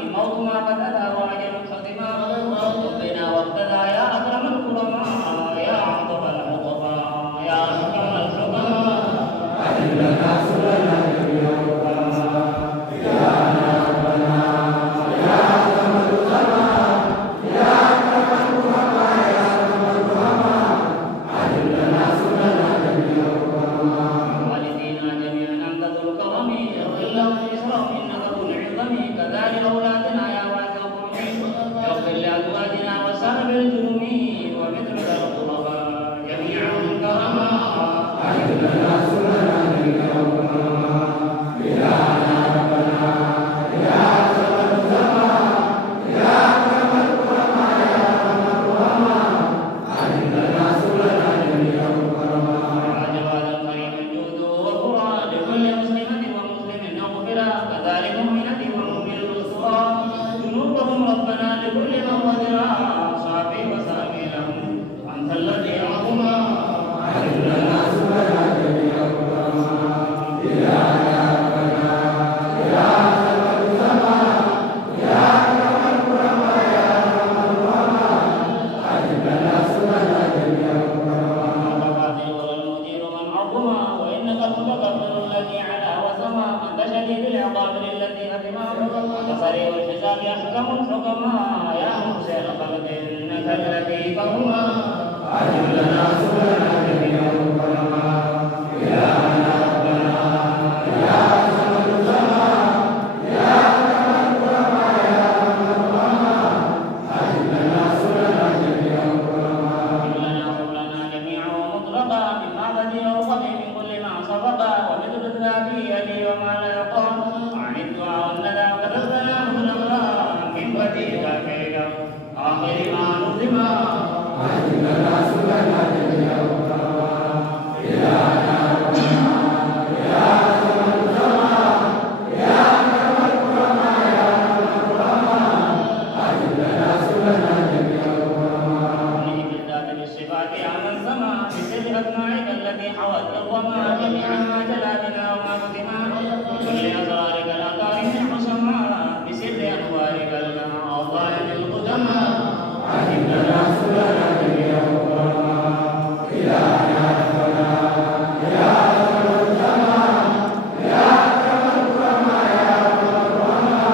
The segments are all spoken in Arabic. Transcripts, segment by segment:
الموت ما قد أتى وأجل ختما ربنا واقتدى يا أكرم الكرماء يا أعظم العظماء يا أحكم الحكماء أجل لنا سبلنا جميع الكرماء إلهنا ربنا يا أكرم الكرماء يا أكرم الكرماء يا أكرم الكرماء أجل لنا سبلنا جميع الكرماء والدينا جميعا أنت ذو الكرم اغفر لهم إسرهم إنك ذو العظم كذلك أولادنا يا واسع الرحم اغفر لأزواجنا وسائر الجرمين ومثل الغرباء جميعهم كرما أجل لنا سبلنا جميع الكرماء إلهنا ربنا يا أكرم الكرماء يا أكرم الكرماء يا أكرم الكرماء أجل لنا سبلنا جميع الكرماء يا جواد الكريم الجود والقرى لكل مسلمة ومسلم اغفرا كذلك مؤمنة ومؤمن الأسرى ذنوبهم ربنا لكل من وزرا صافي وسامي لهم أنت الذي أعظما أجل لنا سبلنا جميع الكرماء إلهنا ربنا يا أكرم الكرماء يا أكرم الكرماء يا أكرم الكرماء أجل لنا سبلنا جميع الكرماء أنت القادر والمدير من عظما وإنك المتكبر الذي علا وسما أنت شديد العقاب للذي أثما أنت سريع الحساب أحكم الحكماء يا محسن الخلق إنك الذي فهما أجل لنا سبلنا جميع الكرماء إلهنا ربنا يا أكرم الكرماء يا أكرم الكرماء يا أكرم الكرماء أجل لنا سبلنا جميع الكرماء أجل لنا سبلنا جميعا ومطلقا مما بديع وقضي من كل ما سبقا ومثل الذاتية وما لا يقام عن الدعاء الندى وكتبنا مطلقا من بديع كيدا آخر ما نظما أجل لنا سبلنا جميع الكرماء إلهنا ربنا يا أكرم الكرماء يا أكرم الكرماء يا أكرم الكرماء أجل لنا سبلنا جميع الكرماء نهب الذات بالصفات على السماء بسر أسمائك التي حوت الظما جميعا ما جلا بنا وما كتما بكل أسرارك الأثار من حسما بسر أنوارك الأعظام القدما أجل لنا سبلنا جميع الكرماء إلهنا ربنا يا أكرم الكرماء يا أكرم الكرماء يا أكرم الكرماء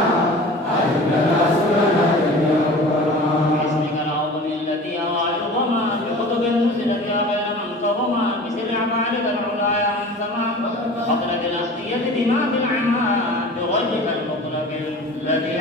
أجل لنا سبلنا جميع الكرماء باسمك العظيم الذي أوعى الظما بخطب المسلة يا غير من كرما بسر أفعالك العلا يا من سما أطلب الأحذية دماء العمى بغيرك المطلب الذي